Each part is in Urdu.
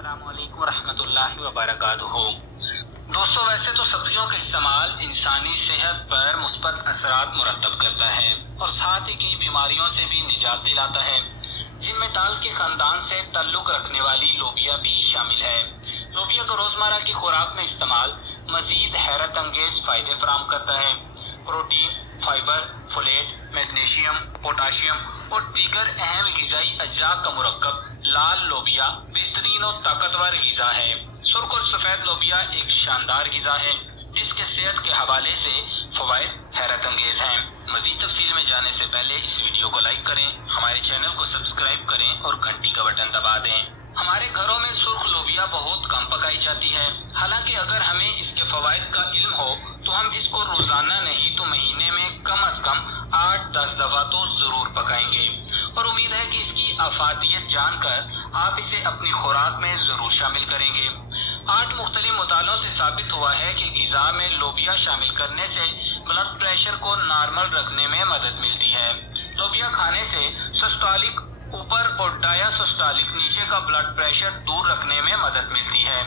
السلام علیکم ورحمۃ اللہ وبرکاتہ۔ دوستو، ویسے تو سبزیوں کا استعمال انسانی صحت پر مثبت اثرات مرتب کرتا ہے اور ساتھ ہی کئی بیماریوں سے بھی نجات دلاتا ہے، جن میں دال کے خاندان سے تعلق رکھنے والی لوبیا بھی شامل ہے۔ لوبیا کا روزمرہ کی خوراک میں استعمال مزید حیرت انگیز فائدے فراہم کرتا ہے۔ پروٹین، فائبر، فولیٹ، میگنیشیم، پوٹاشیم اور دیگر اہم غذائی اجزاء کا مرکب لال لوبیا بہترین اور طاقتور غذا ہے۔ سرخ اور سفید لوبیا ایک شاندار غذا ہے جس کے صحت کے حوالے سے فوائد حیرت انگیز ہیں۔ مزید تفصیل میں جانے سے پہلے اس ویڈیو کو لائک کریں، ہمارے چینل کو سبسکرائب کریں اور گھنٹی کا بٹن دبا دیں۔ ہمارے گھروں میں سرخ لوبیا بہت کم پکائی جاتی ہے، حالانکہ اگر ہمیں اس کے فوائد کا علم ہو تو ہم اس کو روزانہ نہیں تو مہینے میں کم از کم 8-10 دفعہ تو ضرور پکائیں گے، اور امید ہے کہ اس کی افادیت جان کر آپ اسے اپنی خوراک میں ضرور شامل کریں گے۔ 8 مختلف مطالعوں سے ثابت ہوا ہے کہ غذا میں لوبیا شامل کرنے سے بلڈ پریشر کو نارمل رکھنے میں مدد ملتی ہے۔ لوبیا کھانے سے سسٹولک اوپر اور ڈایاسٹولک نیچے کا بلڈ پریشر دور رکھنے میں مدد ملتی ہے۔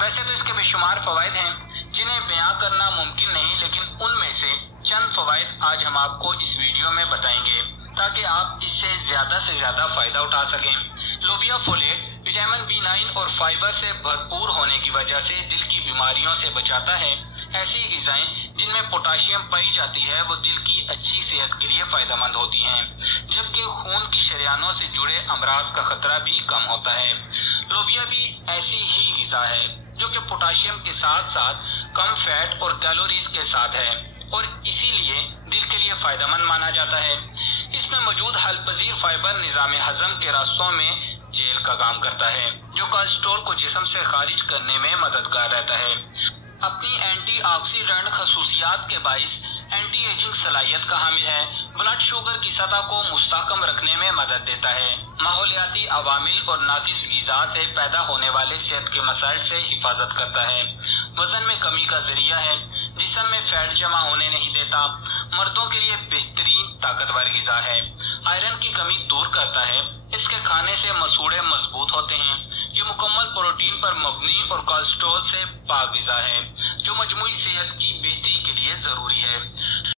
ویسے تو اس کے بے شمار فوائد ہیں جنہیں بیان کرنا ممکن نہیں، لیکن ان میں سے چند فوائد آج ہم آپ کو اس ویڈیو میں بتائیں گے تاکہ آپ اس سے زیادہ فائدہ اٹھا سکیں۔ لوبیا فولیٹ، وٹامن B9 اور فائبر سے بھرپور ہونے کی وجہ سے دل کی بیماریوں سے بچاتا ہے۔ ایسی غذائیں جن میں پوٹاشیم پائی جاتی ہے وہ دل کی اچھی صحت کے لیے فائدہ مند ہوتی ہیں، جبکہ خون کی شریانوں سے جڑے امراض کا خطرہ بھی کم ہوتا ہے۔ لوبیا بھی ایسی ہی غذا ہے جو کہ پوٹاشیم کے ساتھ ساتھ کم فیٹ اور کیلوریز کے ساتھ ہے، اور اسی لیے دل کے لیے فائدہ مند مانا جاتا ہے۔ اس میں موجود حل پذیر فائبر نظام ہضم کے راستوں میں جیل کا کام کرتا ہے، جو کولیسٹرول کو جسم سے خارج کرنے میں مددگار رہتا ہے۔ اپنی اینٹی آکسیڈنٹ خصوصیات کے باعث اینٹی ایجنگ صلاحیت کا حامل ہے، بلڈ شوگر کی سطح کو مستحکم رکھنے میں مدد دیتا ہے، ماحولیاتی عوامل اور ناقص غذا سے پیدا ہونے والے صحت کے مسائل سے حفاظت کرتا ہے، وزن میں کمی کا ذریعہ ہے، جسم میں فیٹ جمع ہونے نہیں دیتا، مردوں کے لیے بہترین طاقتور غذا ہے، آئرن کی کمی دور کرتا ہے، اس کے کھانے سے مسوڑے مضبوط ہوتے ہیں، یہ مکمل پروٹین پر مبنی اور کولیسٹرول سے پاک غذا ہے جو مجموعی صحت کی بہتری کے لیے ضروری ہے۔